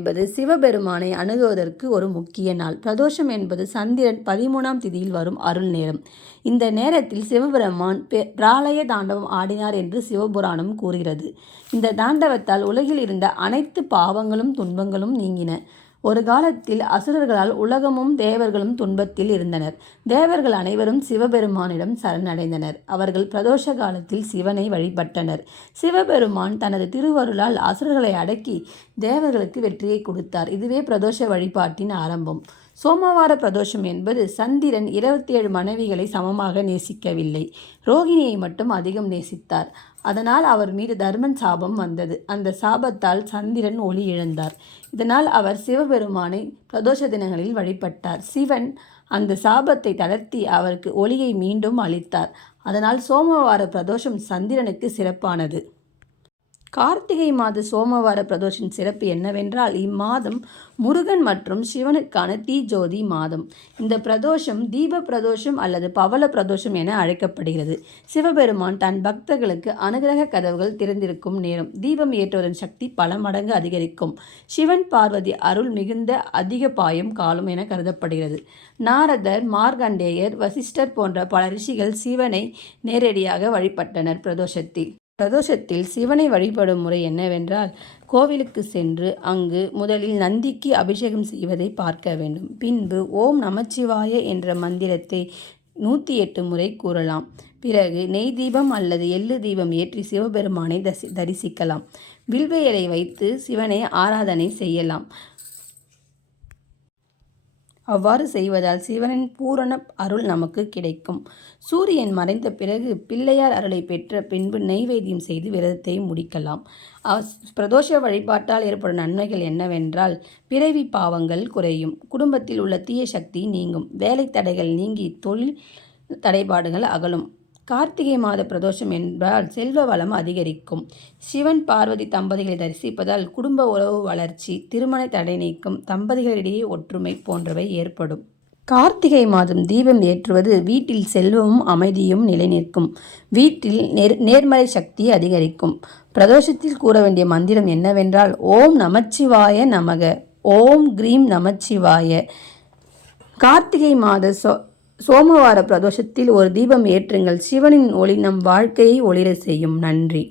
என்பது சிவபெருமானை அணுகுவதற்கு ஒரு முக்கிய நாள். பிரதோஷம் என்பது சந்திரன் 13ஆம் திதியில் வரும் அருள் நேரம். இந்த நேரத்தில் சிவபெருமான் பிராலய தாண்டவம் ஆடினார் என்று சிவபுராணம் கூறுகிறது. இந்த தாண்டவத்தால் உலகில் இருந்த அனைத்து பாவங்களும் துன்பங்களும் நீங்கின. ஒரு காலத்தில் அசுரர்களால் உலகமும் தேவர்களும் துன்பத்தில் இருந்தனர். தேவர்கள் அனைவரும் சிவபெருமானிடம் சரணடைந்தனர். அவர்கள் பிரதோஷ காலத்தில் சிவனை வழிபட்டனர். சிவபெருமான் தனது திருவருளால் அசுரர்களை அடக்கி தேவர்களுக்கு வெற்றியை கொடுத்தார். இதுவே பிரதோஷ வழிபாட்டின் ஆரம்பம். சோமவார பிரதோஷம் என்பது சந்திரன் 27 மனைவிகளை சமமாக நேசிக்கவில்லை, ரோகிணியை மட்டும் அதிகம் நேசித்தார். அதனால் அவர் மீது தர்மன் சாபம் வந்தது. அந்த சாபத்தால் சந்திரன் ஒளி இழந்தார். இதனால் அவர் சிவபெருமானை பிரதோஷ தினங்களில் வழிபட்டார். சிவன் அந்த சாபத்தை தளர்த்தி அவருக்கு ஒளியை மீண்டும் அளித்தார். அதனால் சோமவார பிரதோஷம் சந்திரனுக்கு சிறப்பானது. கார்த்திகை மாத சோமவார பிரதோஷின் சிறப்பு என்னவென்றால், இம்மாதம் முருகன் மற்றும் சிவனுக்கான தீஜோதி மாதம். இந்த பிரதோஷம் தீப பிரதோஷம் அல்லது பவள பிரதோஷம் என அழைக்கப்படுகிறது. சிவபெருமான் தன் பக்தர்களுக்கு அனுகிரக கதவுகள் திறந்திருக்கும் நேரம். தீபம் ஏற்றுவதன் சக்தி பல மடங்கு அதிகரிக்கும். சிவன் பார்வதி அருள் மிகுந்த அதிக பாயும் காலம் என கருதப்படுகிறது. நாரதர், மார்கண்டேயர், வசிஷ்டர் போன்ற பல ரிஷிகள் சிவனை நேரடியாக வழிபட்டனர். பிரதோஷத்தில் சிவனை வழிபடும் முறை என்னவென்றால், கோவிலுக்கு சென்று அங்கு முதலில் நந்திக்கு அபிஷேகம் செய்வதை பார்க்க வேண்டும். பின்பு ஓம் நமச்சிவாய என்ற மந்திரத்தை 108 முறை கூறலாம். பிறகு நெய் தீபம் அல்லது எள்ளு தீபம் ஏற்றி சிவபெருமானை தரிசிக்கலாம். வில்வ இலை வைத்து சிவனை ஆராதனை செய்யலாம். அவ்வாறு செய்வதால் சிவனின் பூரண அருள் நமக்கு கிடைக்கும். சூரியன் மறைந்த பிறகு பிள்ளையார் அருளை பெற்ற பின்பு நெய்வேத்தியம் செய்து விரதத்தை முடிக்கலாம். பிரதோஷ வழிபாட்டால் ஏற்படும் நன்மைகள் என்னவென்றால், பிறவி பாவங்கள் குறையும், குடும்பத்தில் உள்ள தீய சக்தி நீங்கும், வேலை தடைகள் நீங்கி தொழில் தடைபாடுகள் அகலும். கார்த்திகை மாத பிரதோஷம் என்றால் செல்வ வளம் அதிகரிக்கும். சிவன் பார்வதி தம்பதிகளை தரிசிப்பதால் குடும்ப உறவு வளர்ச்சி, திருமண தடை நீக்கம், தம்பதிகளிடையே ஒற்றுமை போன்றவை ஏற்படும். கார்த்திகை மாதம் தீபம் ஏற்றுவது வீட்டில் செல்வமும் அமைதியும் நிலைநிற்கும். வீட்டில் நேர்மறை சக்தி அதிகரிக்கும். பிரதோஷத்தில் கூற வேண்டிய மந்திரம் என்னவென்றால், ஓம் நமச்சிவாய நமக, ஓம் கிரீம் நமச்சிவாய. கார்த்திகை மாத சோமவார பிரதோஷத்தில் ஒரு தீபம் ஏற்றுங்கள். சிவனின் ஒளி நம் வாழ்க்கையை ஒளிர செய்யும். நன்றி.